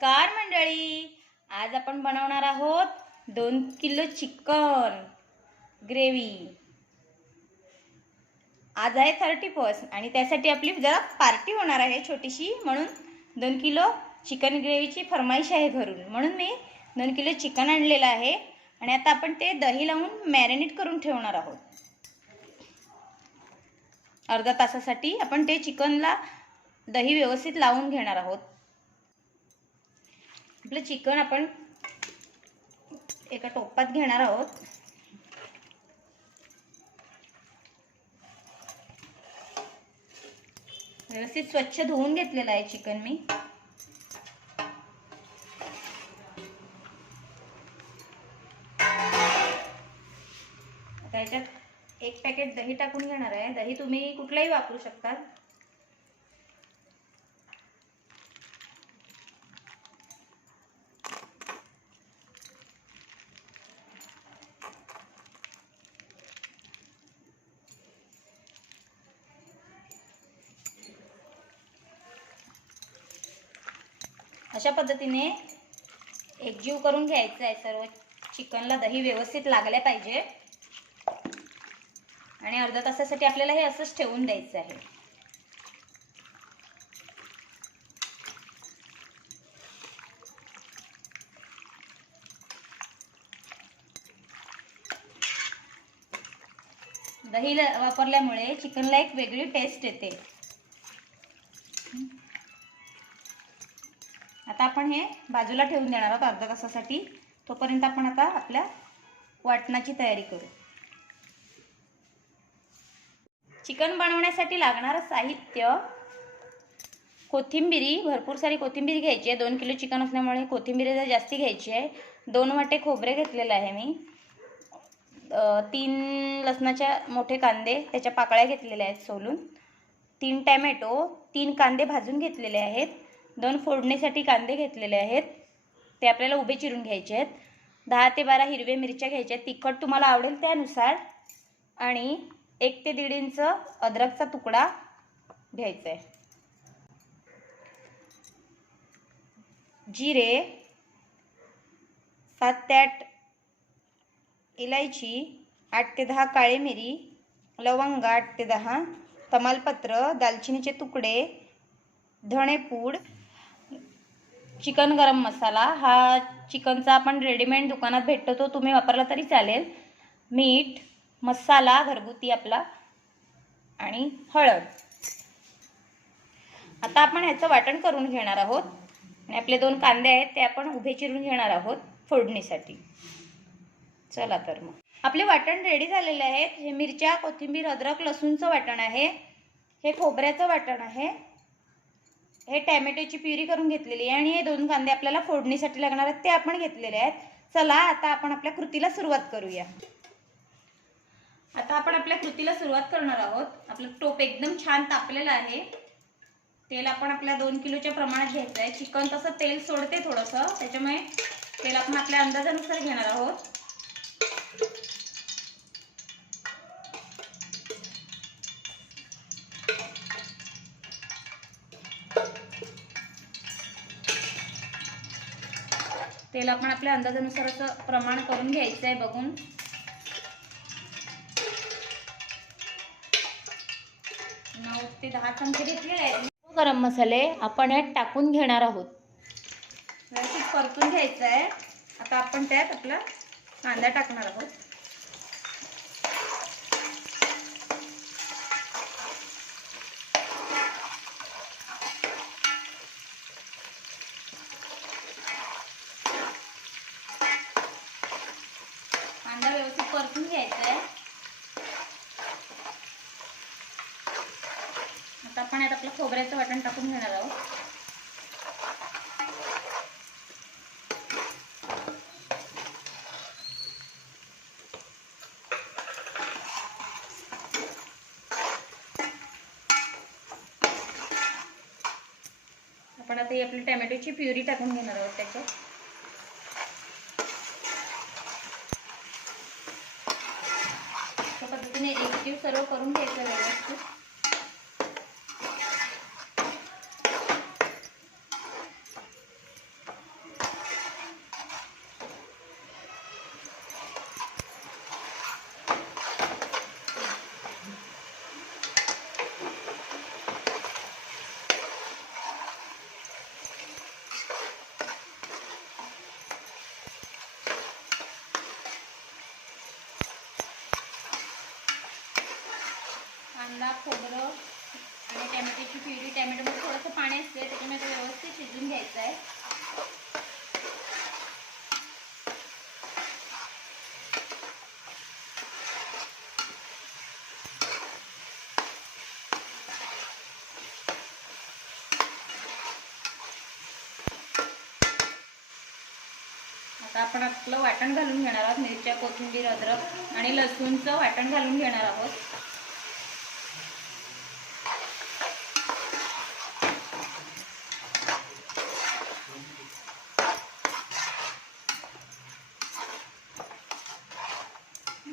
नमस्कार मंडळी, आज आपण बनवणार आहोत 2 किलो चिकन ग्रेव्ही। आज आहे 31 आणि त्यासाठी आपली जरा पार्टी होणार आहे छोटीशी, म्हणून 2 किलो चिकन ग्रेव्हीची फरमाईश आहे घरून, म्हणून मी 2 किलो चिकन आणलेलं आहे आणि आता आपण ते दही लावून मॅरिनेट करून ठेवणार आहोत। अर्धा तासासाठी आपण ते चिकनला दही व्यवस्थित लावून घेणार आहोत। आपलं चिकन आपण एका टोपात घेणार आहोत। व्यवस्थित स्वच्छ धुवून घेतलेलं आहे चिकन मी। आता याच्यात 1 पॅकेट दही टाकून घेणार आहे। दही तुम्ही कुठलाही वापरू शकता। अशा पद्धतीने एकजीव करून घ्यायचं आहे सर्व। चिकनला दही व्यवस्थित लागले पाहिजे आणि अर्धा तासासाठी आपल्याला हे असंच ठेवून द्यायचं आहे। दही वापरल्यामुळे चिकनला एक वेगळी टेस्ट येते। आता आपण हे बाजूला ठेवून देणार आहोत अर्धा तासासाठी। तोपर्यंत आपण आता आपल्या वाटणाची तयारी करू। चिकन बनवण्यासाठी लागणारं साहित्य: कोथिंबीर, भरपूर सारी कोथिंबीर घ्यायची आहे। 2 किलो चिकन असल्यामुळे कोथिंबीर जरा जास्ती घ्यायची आहे। 2 वाटे खोबरे घेतलेलं आहे मी। 3 लसणाच्या मोठे कांदे त्याच्या पाकळ्या घेतलेल्या आहेत सोलून। 3 टोमॅटो, 3 कांदे भाजून घेतलेले आहेत। 2 फोडणीसाठी कांदे घेतलेले आहेत, ते आपल्याला उभे चिरून घ्यायचे आहेत। 10 ते 12 हिरवे मिरच्या घ्यायच्या आहेत, तिखट तुम्हाला आवडेल त्यानुसार। आणि 1 ते 1.5 इंच अद्रकचा तुकडा घ्यायचा आहे। जिरे, 7 ते 8 इलायची, 8 ते 10 काळी मिरी, लवंग 8 ते 10, तमालपत्र, दालचिनीचे तुकडे, धणेपूड, चिकन गरम मसाला, हा चिकनचा आपण रेडीमेड दुकानात भेटतो तो तुम्ही वापरला तरी चालेल, मीठ, मसाला घरगुती आपला आणि हळद। आता आपण ह्याचं वाटण करून घेणार आहोत आणि आपले 2 कांदे आहेत ते आपण उभे चिरून घेणार आहोत फोडणीसाठी। चला तर मग आपले वाटण रेडी झालेले आहे। हे मिरच्या, कोथिंबीर, अद्रक, लसूणचं वाटण आहे। हे खोबऱ्याचं वाटण आहे। हे टोमॅटोची प्युरी करून घेतलेली आहे आणि हे 2 कांदे आपल्याला फोडणीसाठी लागणार आहेत ते आपण घेतलेले आहेत। चला आता आपण आपल्या कृतीला सुरुवात करूया। आता आपण आपल्या कृतीला सुरुवात करणार आहोत। आपलं टोप एकदम छान तापलेलं आहे। तेल आपण आपल्या 2 किलोच्या प्रमाणात घ्यायचं आहे। चिकन तसं तेल सोडते थोडंसं, त्याच्यामुळे तेल आपण आपल्या अंदाजानुसार घेणार आहोत। तेल आपण आपल्या अंदाजानुसार असं प्रमाण करून घ्यायचं आहे बघून। 9 ते 10 चमचे घेतलेले आहेत। गरम मसाले आपण यात टाकून घेणार आहोत। व्यवस्थित परतून घ्यायचं आहे। आता आपण त्यात आपला कांदा टाकणार आहोत। कांदा व्यवस्थित परतून घ्यायचा आहे। आता आपण यात आपलं खोबऱ्याचं वाटण टाकून घेणार आहोत। आपण आता ही आपली टोमॅटोची प्युरी टाकून घेणार आहोत त्याच्यात। अशा पद्धतीने एकजीव सर्व करून घ्यायचं व्यवस्थित। टॅमॅटोची प्युरी, टॅमॅटोमध्ये थोडंसं पाणी असते त्याच्यामुळे ते व्यवस्थित शिजून घ्यायचं आहे. आता आपण आपलं वाटण घालून घेणार आहोत. मिरच्या, कोथिंबीर, अद्रक आणि लसूणचं वाटण घालून घेणार आहोत.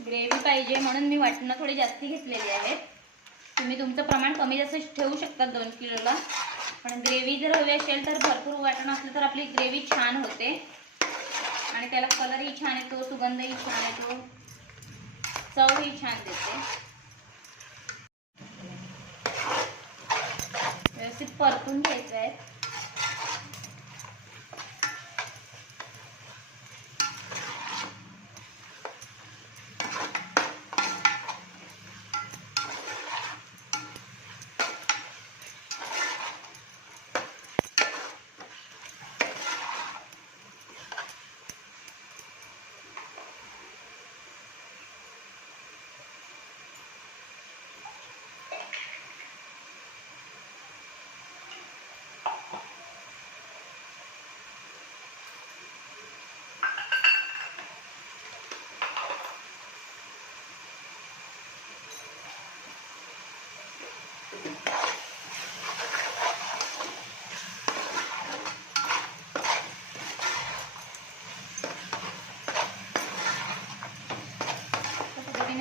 ग्रेव्ही पाहिजे म्हणून मी वाटणं थोडी जास्ती घेतलेली आहेत. तुम्ही तुमचं प्रमाण कमी जास्त ठेवू शकता 2 किलोला. पण ग्रेव्ही जर हवी असेल तर भरपूर वाटण असलं तर आपली ग्रेव्ही छान होते आणि त्याला कलरही छान येतो, सुगंधही छान येतो, चवही छान देते. व्यवस्थित परतून घ्यायचं आहे.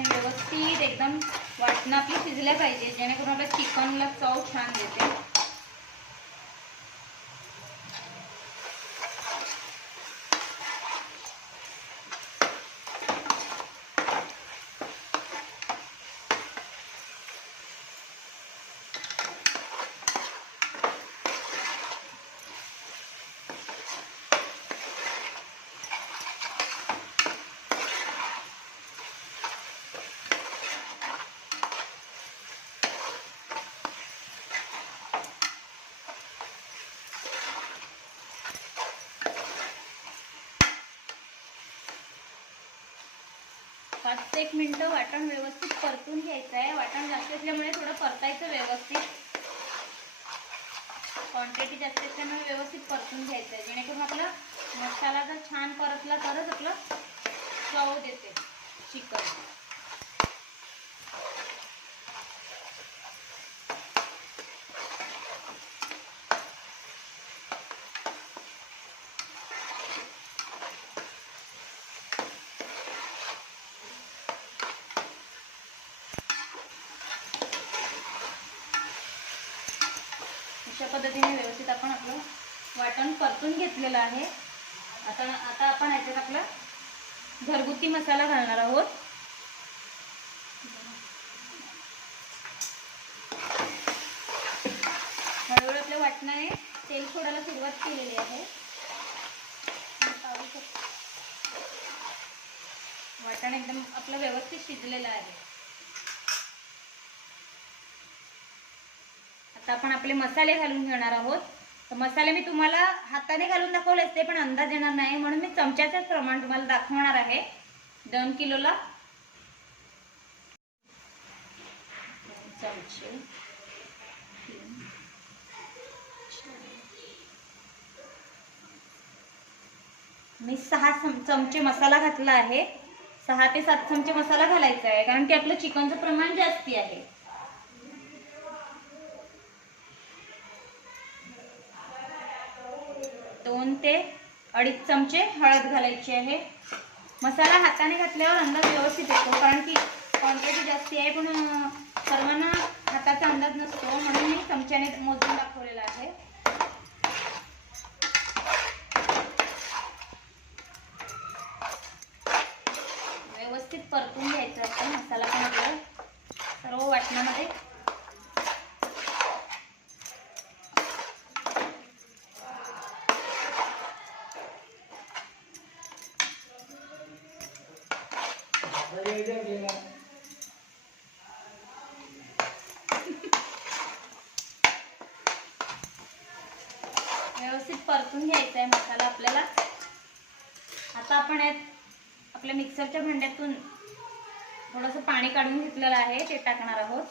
व्यवस्थित एकदम वाटणं आपली शिजल्या पाहिजे जेणेकरून आपल्या चिकनला चव छान देते. पाच ते 1 मिनिटं वाटण व्यवस्थित परतून घ्यायचं आहे. वाटण जास्त असल्यामुळे थोडं परतायचं व्यवस्थित. क्वांटिटी जास्त असल्यामुळे व्यवस्थित परतून घ्यायचं आहे जेणेकरून आपला मसाला जर छान परतला तरच आपलं चव देते चिकन. अशा पद्धतीने व्यवस्थित आपण आपलं वाटण परतून घेतलेलं आहे. आता आपण याच्यात आपला घरगुती मसाला घालणार आहोत. हळूहळू आपल्या वाटणाने तेल सोडायला सुरुवात केलेली आहे. वाटण एकदम आपलं व्यवस्थित शिजलेलं आहे. आता आपण आपले मसाले घालून घेणार आहोत. तर मसाले मी तुम्हाला हाताने घालून दाखवले असते पण अंदाज येणार नाही म्हणून मी चमच्याचंच प्रमाण तुम्हाला दाखवणार आहे. 2 किलोला 2 चमचे, मी 6 चमचे मसाला घातला आहे. 6 ते 7 चमचे मसाला घालायचा आहे कारण की आपलं चिकनचं प्रमाण जास्ती आहे. 2 ते 2.5 चमचे हळद घालायची आहे. मसाला हाताने घातल्यावर अंदाज व्यवस्थित येतो कारण की क्वांटिटी जास्ती आहे पण सर्वांना हाताचा अंदाज नसतो म्हणून मी चमच्याने मोजून दाखवलेला आहे. व्यवस्थित परतून घ्यायचं असतं मसाला पण आपल्याला सर्व वाटणामध्ये. व्यवस्थित परतून घ्यायचा आहे मसाला आपल्याला. आता आपण आपल्या मिक्सरच्या भांड्यातून थोडंसं पाणी काढून घेतलेलं आहे ते टाकणार आहोत.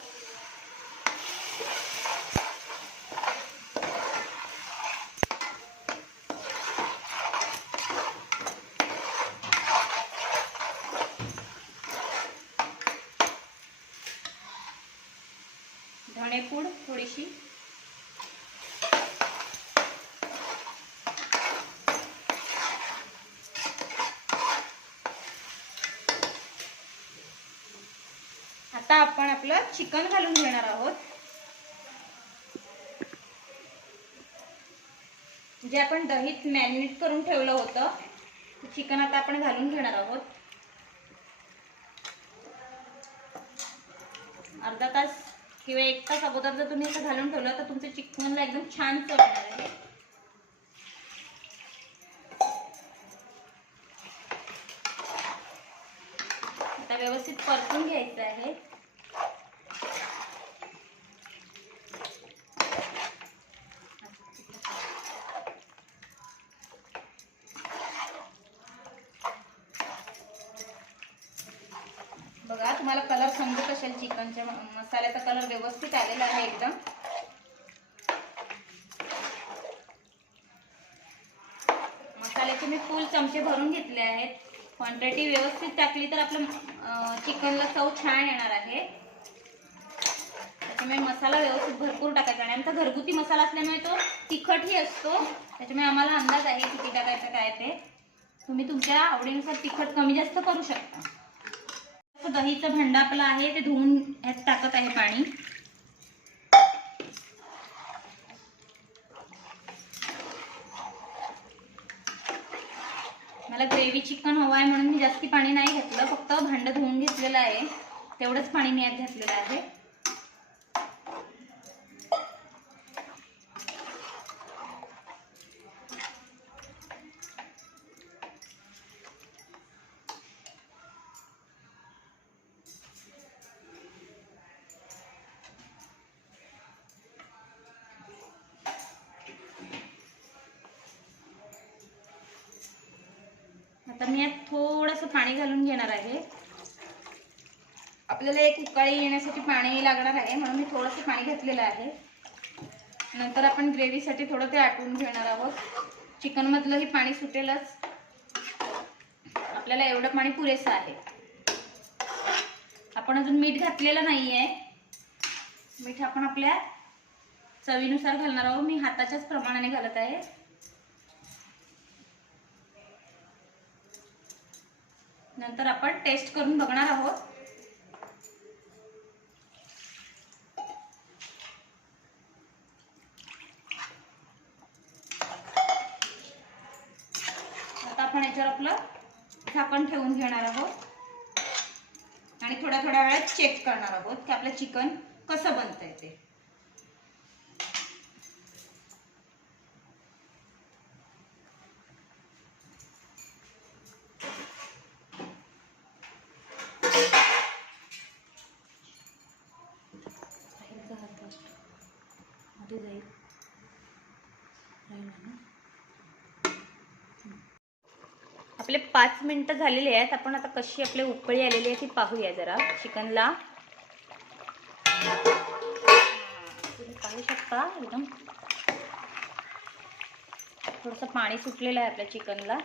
धणेपूड थोडीशी, आता आपण आपलं चिकन घालून घेणार आहोत. जे आपण दहीत मॅरिनेट करून ठेवलं होतं चिकन आता आपण घालून घेणार आहोत. अर्धा तास किंवा 1 तास अगोदर जर तुम्ही असं घालून ठेवलं तर तुमच्या चिकनला एकदम छान चव येणार आहे. आता व्यवस्थित परतून घ्यायचं आहे. बघा तुम्हाला कलर समजत असेल, चिकनच्या मसाल्याचा कलर व्यवस्थित आलेला आहे एकदम. मसाल्याचे मी फुल चमचे भरून घेतले आहेत. क्वांटिटी व्यवस्थित टाकली तर आपलं चिकनला चव छान येणार आहे. त्याच्यामुळे मसाला व्यवस्थित भरपूर टाकायचा. आणि आमचा घरगुती मसाला असल्यामुळे तो तिखटही असतो, त्याच्यामुळे आम्हाला अंदाज आहे किती टाकायचं काय ते. तुम्ही तुमच्या आवडीनुसार तिखट कमी जास्त करू शकता. दहीचं भांडं आपलं आहे ते धुवून ह्यात टाकत आहे पाणी. मला ग्रेव्ही चिकन हवं आहे म्हणून मी जास्ती पाणी नाही घातलं, फक्त भांडं धुवून घेतलेलं आहे तेवढंच पाणी मी यात घातलेलं आहे. आता मी यात थोडंसं पाणी घालून घेणार आहे. आपल्याला एक उकळी येण्यासाठी पाणी लागणार आहे म्हणून मी थोडंसं पाणी घातलेलं आहे. नंतर आपण ग्रेव्हीसाठी थोडं ते आटवून घेणार आहोत. चिकनमधलंही पाणी सुटेलच, आपल्याला एवढं पाणी पुरेसं आहे. आपण अजून मीठ घातलेलं नाही आहे. मीठ आपण आपल्या चवीनुसार घालणार आहोत. मी हाताच्याच प्रमाणाने घालत आहे. नंतर आपण टेस्ट करून बघणार आहोत. आता आपण याच्यावर आपलं झाकण ठेवून घेणार आहोत आणि थोड्या वेळात चेक करणार आहोत की आपलं चिकन कसं बनतंय ते. आपले 5 मिनिटं झालेले आहेत. आपण आता कशी आपली उकळी आलेली आहे ती पाहूया जरा चिकनला. तुम्ही पाहू शकता एकदम थोडंसं पाणी सुटलेलं आहे आपल्या चिकनला.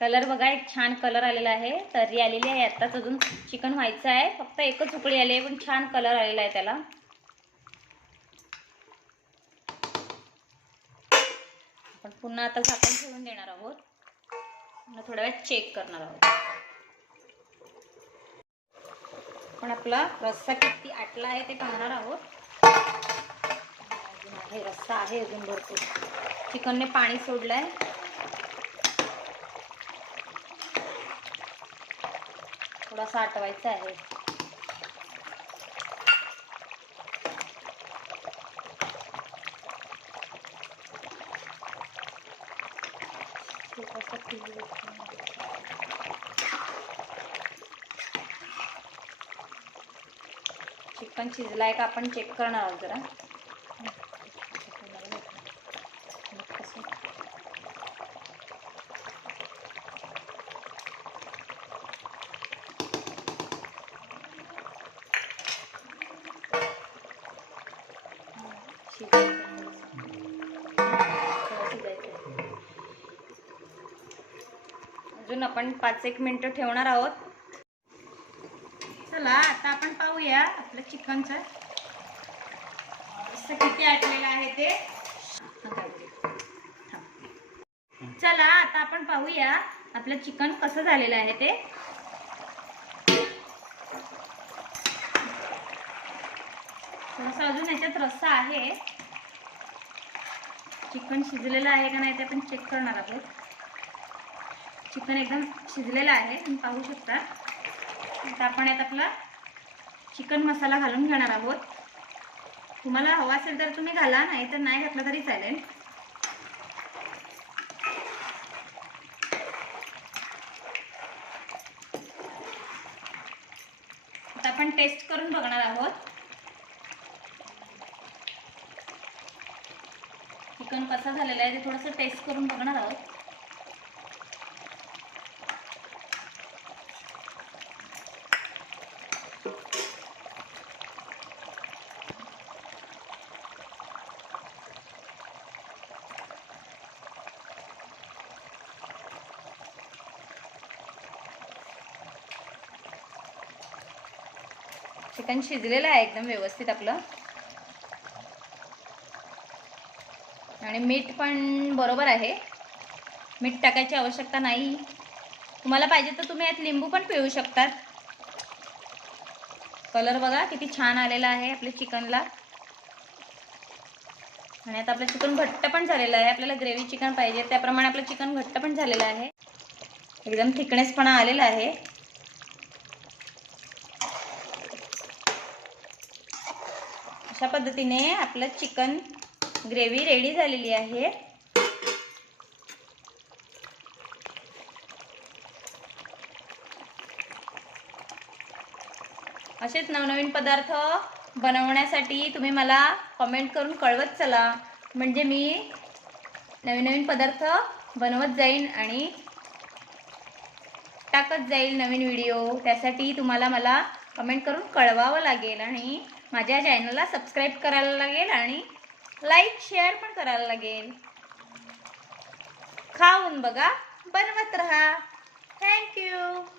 कलर बघा, एक छान कलर आलेला आहे. तर्री आलेली आहे. आताच अजून चिकन व्हायचं आहे. फक्त एकच उकळी आली आहे पण छान कलर आलेला आहे त्याला. आपण पुन्हा आता झाकण ठेवून देणार आहोत. पुन्हा थोड्या वेळात चेक करणार आहोत. आपण आपला रस्सा किती आटला आहे ते पाहणार आहोत. अजून आहे रस्सा आहे अजून भरपूर. चिकनने पाणी सोडलंय. थोडासा आटवायचा आहे. चिकन शिजलाय का आपण चेक करणार आहोत जरा. अजून आपण 5-1 मिनिटं ठेवणार आहोत. चला आता आपण पाहूया आपलं चिकनचं किती आटलेलं आहे ते. चला आता आपण पाहूया आपलं चिकन कसं झालेलं आहे ते. थोडंसं अजून याच्यात रस्सा आहे. चिकन शिजलेलं आहे का नाही ते आपण चेक करणार आहोत. चिकन एकदम शिजलेलं आहे, तुम्ही पाहू शकता. आता आपण यात आपला चिकन मसाला घालून घेणार आहोत. तुम्हाला हवा असेल तर तुम्ही घाला, नाही तर नाही घातला तरी चालेल. आता आपण टेस्ट करून बघणार आहोत. चिकन कसं झालेलं आहे ते थोडंसं टेस्ट करून बघणार आहोत. चिकन शिजलेलं आहे एकदम व्यवस्थित आपलं, आणि मीठ पण बरोबर आहे. मीठ टाकायची आवश्यकता नाही. तुम्हाला पाहिजे तर तुम्ही यात लिंबू पण पिळू शकतात. कलर बघा किती छान आलेला आहे आपल्या चिकनला. आणि आता आपलं चिकन घट्ट पण झालेलं आहे. आपल्याला ग्रेव्ही चिकन पाहिजे त्याप्रमाणे आपलं चिकन घट्ट पण झालेलं आहे. एकदम थिकनेसपणा आलेला आहे. अशा पद्धतीने आपलं चिकन ग्रेव्ही रेडी झालेली आहे. असेच नवनवीन पदार्थ बनवण्यासाठी तुम्ही मला कमेंट करून कळवत चला, म्हणजे मी नवीन पदार्थ बनवत जाईन आणि टाकत जाईल नवीन व्हिडिओ. त्यासाठी तुम्हाला मला कमेंट करून कळवावं लागेल आणि माझ्या चॅनलला सबस्क्राईब करायला लागेल आणि लाईक शेअर पण करायला लागेल. खाऊन बघा, बनवत रहा. थँक्यू.